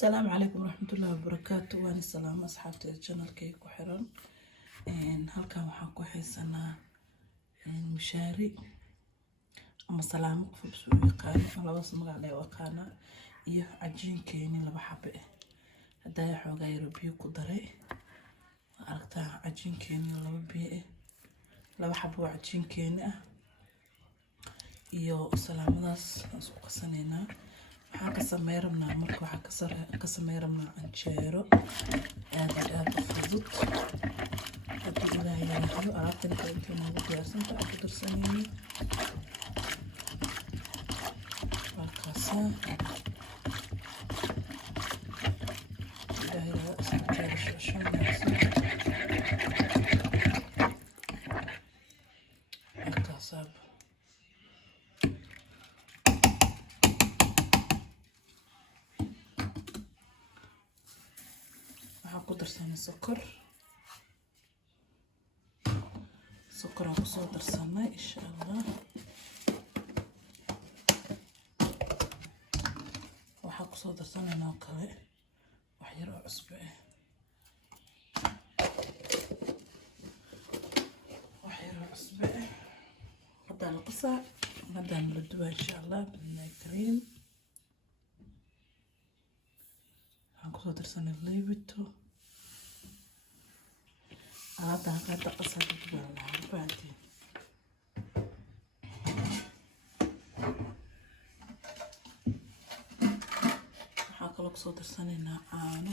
السلام عليكم ورحمة الله وبركاته. وأنا السلام أصحابتي الجنال كيكو حران halkan waxaan ku haysanaa mushaari ama salaamo qof soo yaqaan laba magac leh waqaana iyo cajiinkeeni laba xabbe hadaa xoogaa yar biyo ku daray aragtaa cajiinkeeni laba biyo laba xabbo cajiinkeeni ah iyo salaamadaas isku qasaneynaa waxaan ka sameeynaa marka waxaan ka sameeynaa canjeero aad u fudud hadii ilaahay yaraahdo alaabtan inta noogu diyaarsanta aan ku darsanayno markaasa ilaahay yaraahdo isku jeerasho markaasa ku darsanay sokor aan kusoo darsanay insha Allah waxaan kusoo darsanaynaa kale wax yar oo cusbo haddaan la qasaa haddaan la dubaa insha Allah bidnaahi kariim waxaan kusoo darsanay liibito هذا قد قصة تقول بعدين حاكلك صوت السنة عانو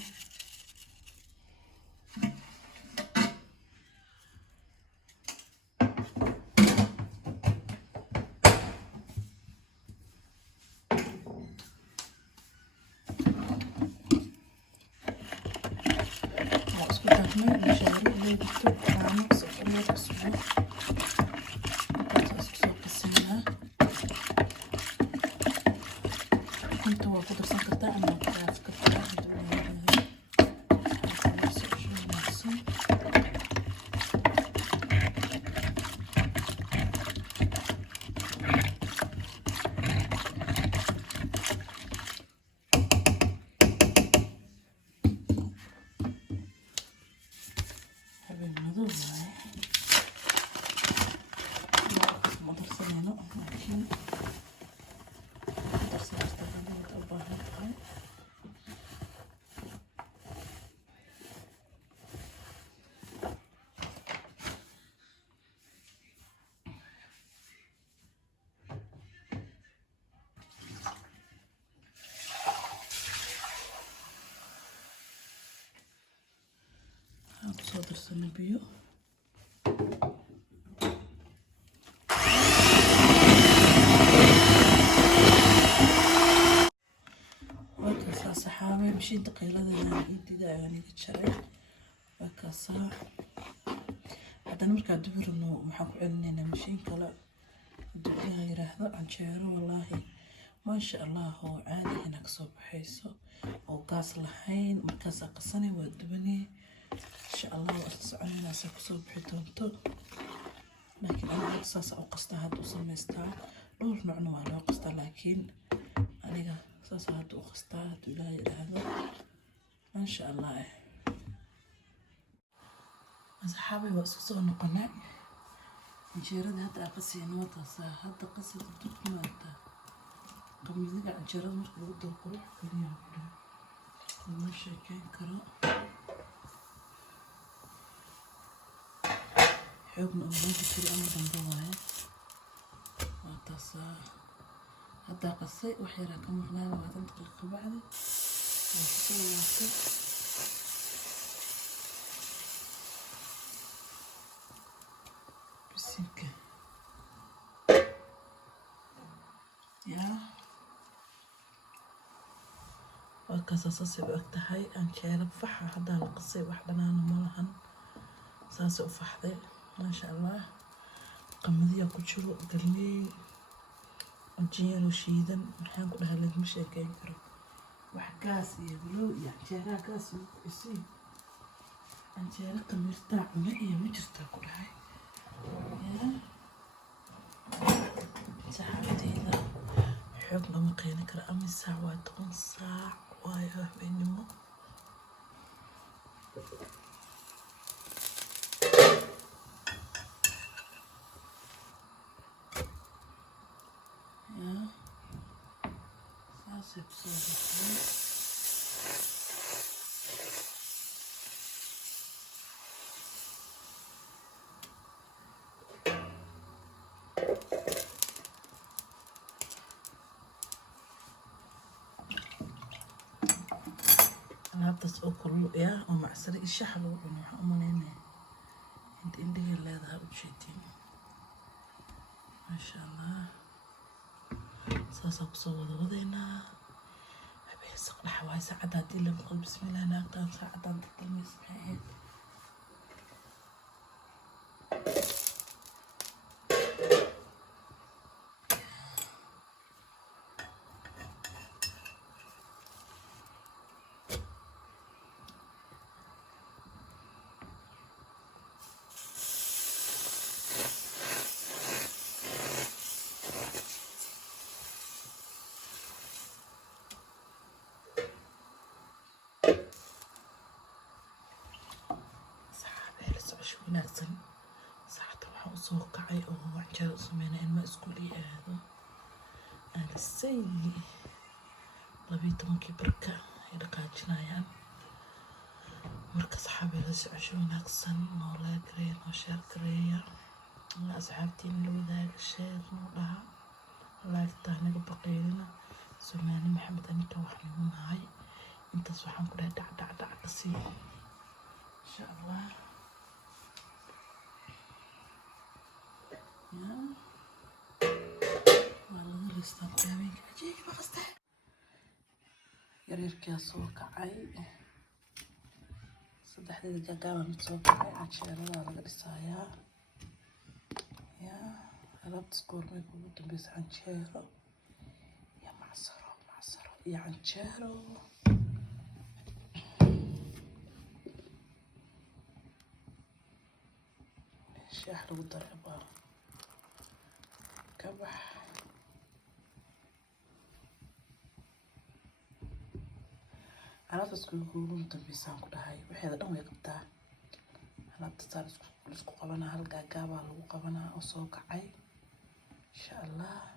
صدر سنبيو وكاسا صحابي مشي دقيلة إيدي يعني كتشري وكاسا هذا نمرك عدبر إنه محاكو علنينا مشين كلا دبيها يراهض عن شعره والله ما شاء الله هو عادي هناك صوب حيسو أو قاس لحين مركز قصني ودبني إن شاء الله وأسأل الناس يكسر بحيثونتو لكن أنا أساس أو قصة هاد وسميستها دور نوع نوع لو قصة لكن أنا أساس هاد وقصة هاد ولا هذا ما شاء الله أصحابي وأسسوا نقنع نجرد هاد قصة نوتة هاد قصة الدكتور هاد قميصي عن جرد مركب الدكتور كلنا ما شاكين كرا حبنا أولاد كل أمر ضوايا وتصا هذا قصي وحيرة كم خلال وتنتقل قبعدي وتصور وقت بسيكة يا وكاساسي بوقت هاي أن كيرب فحة هذا القصي وحدنا نمرهن ساسي وفحدي ما شاء الله قمدية كتشرو قلي عجين وشيدا محان كلها لازم شاكين كرو وحكاس يقولوا يا عجيرا كاس يسي عجيرا قمرتا عمئية مجرتا كلها يا سحابتي ذا حب لما قينا كرا أمي ساعة واتقون ساعة وايا habeenimo. saasay kusoo baxday. alaabtaas oo kulul oo macsaro iyo shax lagu cuno waxaan u maleynayaa inta indhahii leedahay ujeedin. maasha allah saasaan kusoo wada wadaynaa. habeen saqdhaxa waaye saacadda haddii la maqal bismillah naagtaan saacaddan dadalmaysa maxay ahayd. wanaagsan saacada waxaan usoo kacay oo waxjaa u sameynaa ilma iskuul ii aado aalisay 12 barka ay dhaqaajinayaan. marka saxaabi la socosho wanaagsan noo laga gareeya noo sheer gareeya asxaabtiin la wadaaga sheer noo dhaha laagtaa naga baqeylina Soomaali Maxamed aninka wax nagu nahay intaas waxaan ku dhahay dhac ka sii insha allah. والله لسه قدامي اجيك بغسته yaryarkaa soo kacay saddexdeeda gagaaba mid soo kacay cajeerada laga dhisayaa alaabtas goormay ugu dambeysa canjeero iyo macsaro iyo canjeero shaax lagu daray baa kabax alaabtas ugu dambeysaan ku dhahay waxeeda dhan way qabtaa. alaabta saar isku qabanaa hal gaagaabaa lagu qabanaa oo soo kacay insha allah.